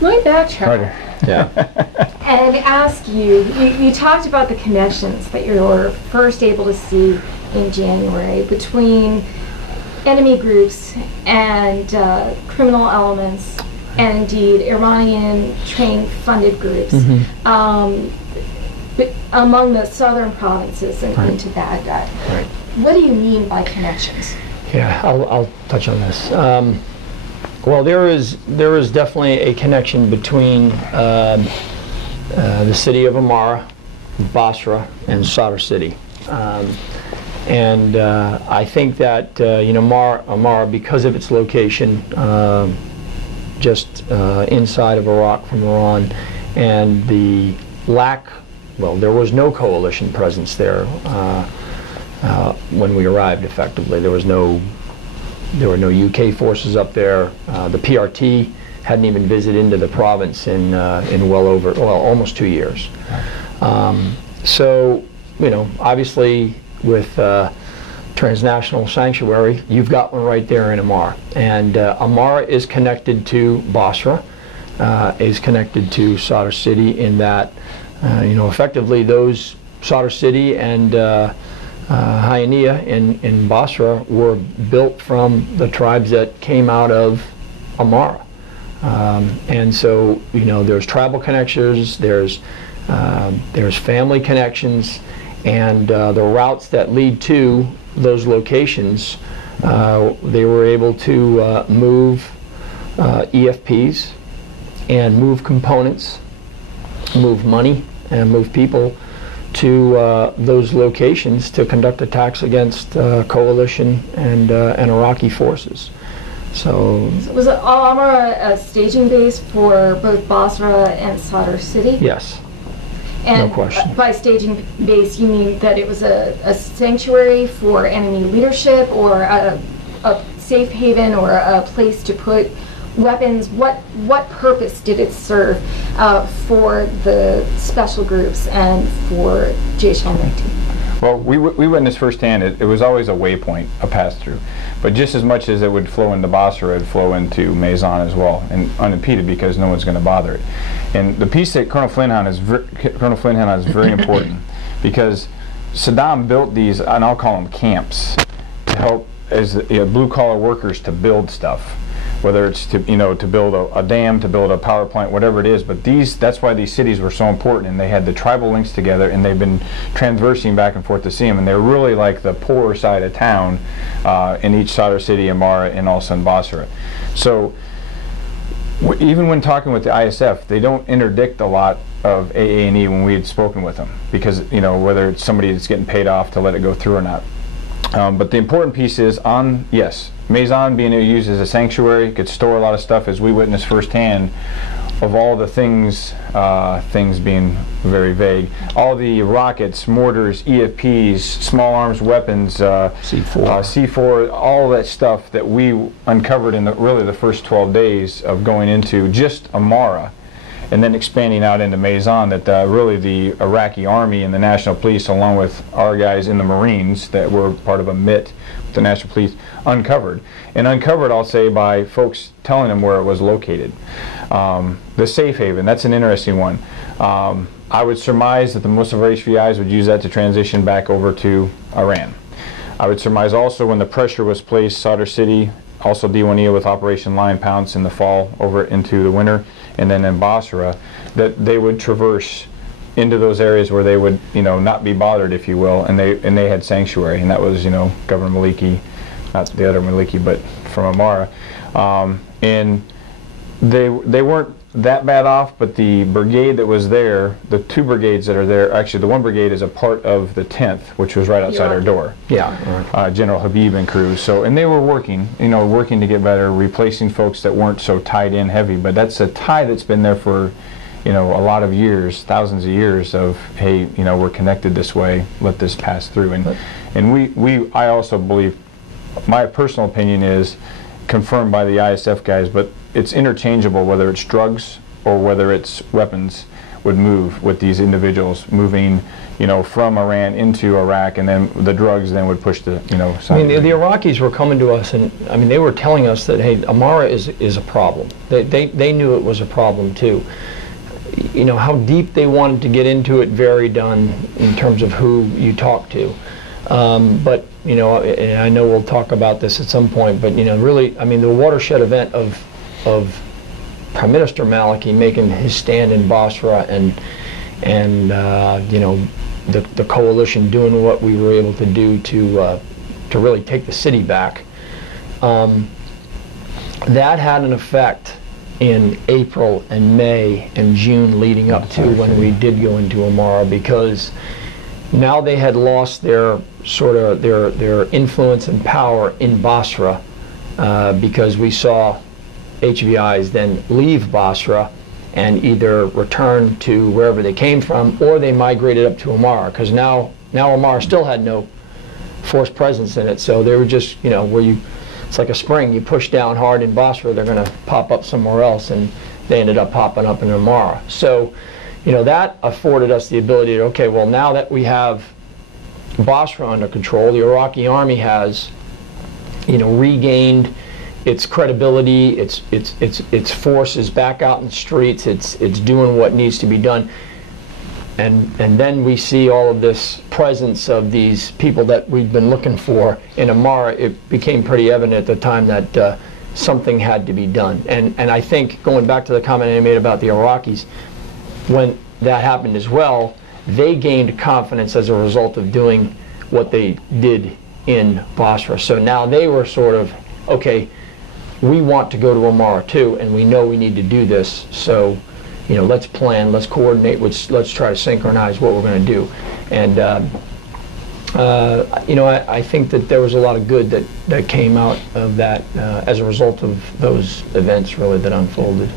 Let me backtrack. Yeah. And ask you, you talked about the connections that you were first able to see in January between enemy groups and criminal elements, and indeed Iranian trained funded groups among the southern provinces and into Baghdad. Right. What do you mean by connections? Yeah, I'll touch on this. Well, there is definitely a connection between the city of Amara, Basra, and Sadr City. And I think that Amara, because of its location just inside of Iraq from Iran, and the lack, well, there was no coalition presence there when we arrived. Effectively, there were no UK forces up there. The PRT hadn't even visited into the province in almost 2 years. So, obviously with transnational sanctuary, you've got one right there in Amara. And Amara is connected to Basra, is connected to Sadr City in that, effectively those Sadr City and Hayaniyah in Basra were built from the tribes that came out of Amara. And so, there's tribal connections, there's family connections, and the routes that lead to those locations, they were able to move EFPs and move components, move money, and move people to those locations to conduct attacks against coalition and Iraqi forces. So was Amara a staging base for both Basra and Sadr City? Yes. And no question. By staging base, you mean that it was a sanctuary for enemy leadership, or a safe haven, or a place to put weapons? What purpose did it serve for the special groups and for Jaish al-Mahdi? Well, we witnessed firsthand, it was always a waypoint, a pass-through. But just as much as it would flow into Basra, it would flow into Maison as well, and unimpeded, because no one's going to bother it. And the piece that Colonel Flynn had is very important, because Saddam built these, and I'll call them camps, to help as blue-collar workers to build stuff. Whether it's to build a dam, to build a power plant, whatever it is. But that's why these cities were so important, and they had the tribal links together, and they've been transversing back and forth to see them, and they're really like the poorer side of town in each Sadr City, Amara, and also in Basra. So even when talking with the ISF, they don't interdict a lot of AA&E when we had spoken with them, because whether it's somebody that's getting paid off to let it go through or not. But the important piece is yes, Maison being used as a sanctuary could store a lot of stuff, as we witnessed firsthand, of all the things, things being very vague. All the rockets, mortars, EFPs, small arms weapons, C4, all that stuff that we uncovered in really the first 12 days of going into just Amara, and then expanding out into Maison, that really the Iraqi army and the National Police, along with our guys in the Marines that were part of a MIT, the National Police, uncovered. And uncovered, I'll say, by folks telling them where it was located. The safe haven, that's an interesting one. I would surmise that most of our HVIs would use that to transition back over to Iran. I would surmise also, when the pressure was placed, Sadr City, also D1E with Operation Lion Pounce in the fall over into the winter, and then in Basra, that they would traverse into those areas where they would, not be bothered, if you will, and they had sanctuary, and that was, Governor Maliki, not the other Maliki, but from Amara, and they weren't that bad off, but the brigade that was there, the two brigades that are there, actually the one brigade is a part of the 10th, which was right outside our door. Yeah. General Habib and crew. So, and they were working, working to get better, replacing folks that weren't so tied in heavy. But that's a tie that's been there for, a lot of years, thousands of years of, hey, we're connected this way, let this pass through. And I also believe, my personal opinion is, confirmed by the ISF guys, but it's interchangeable, whether it's drugs or whether it's weapons. would move with these individuals moving, from Iran into Iraq, and then the drugs then would push the, I mean, the Iraqis were coming to us, and I mean, they were telling us that, hey, Amara is a problem. They knew it was a problem too. How deep they wanted to get into it varied in terms of who you talk to. But and I know we'll talk about this at some point, but really, I mean, the watershed event of Prime Minister Maliki making his stand in Basra and the coalition doing what we were able to do to really take the city back. That had an effect in April and May and June leading up to when we did go into Amara, because now they had lost their their influence and power in Basra, because we saw HVIs then leave Basra and either return to wherever they came from, or they migrated up to Amara, because now Amara still had no force presence in it. So they were just, it's like a spring, you push down hard in Basra, they're going to pop up somewhere else, and they ended up popping up in Amara. So that afforded us the ability to, okay, well, now that we have Basra under control, the Iraqi army has regained its credibility, its forces back out in the streets, it's doing what needs to be done, and then we see all of this presence of these people that we've been looking for in Amara. It became pretty evident at the time that something had to be done, and I think, going back to the comment I made about the Iraqis, when that happened as well, they gained confidence as a result of doing what they did in Basra. So now they were sort of, okay, we want to go to Amara too, and we know we need to do this, so let's plan, let's coordinate, let's try to synchronize what we're going to do. And I think that there was a lot of good that came out of that as a result of those events really that unfolded.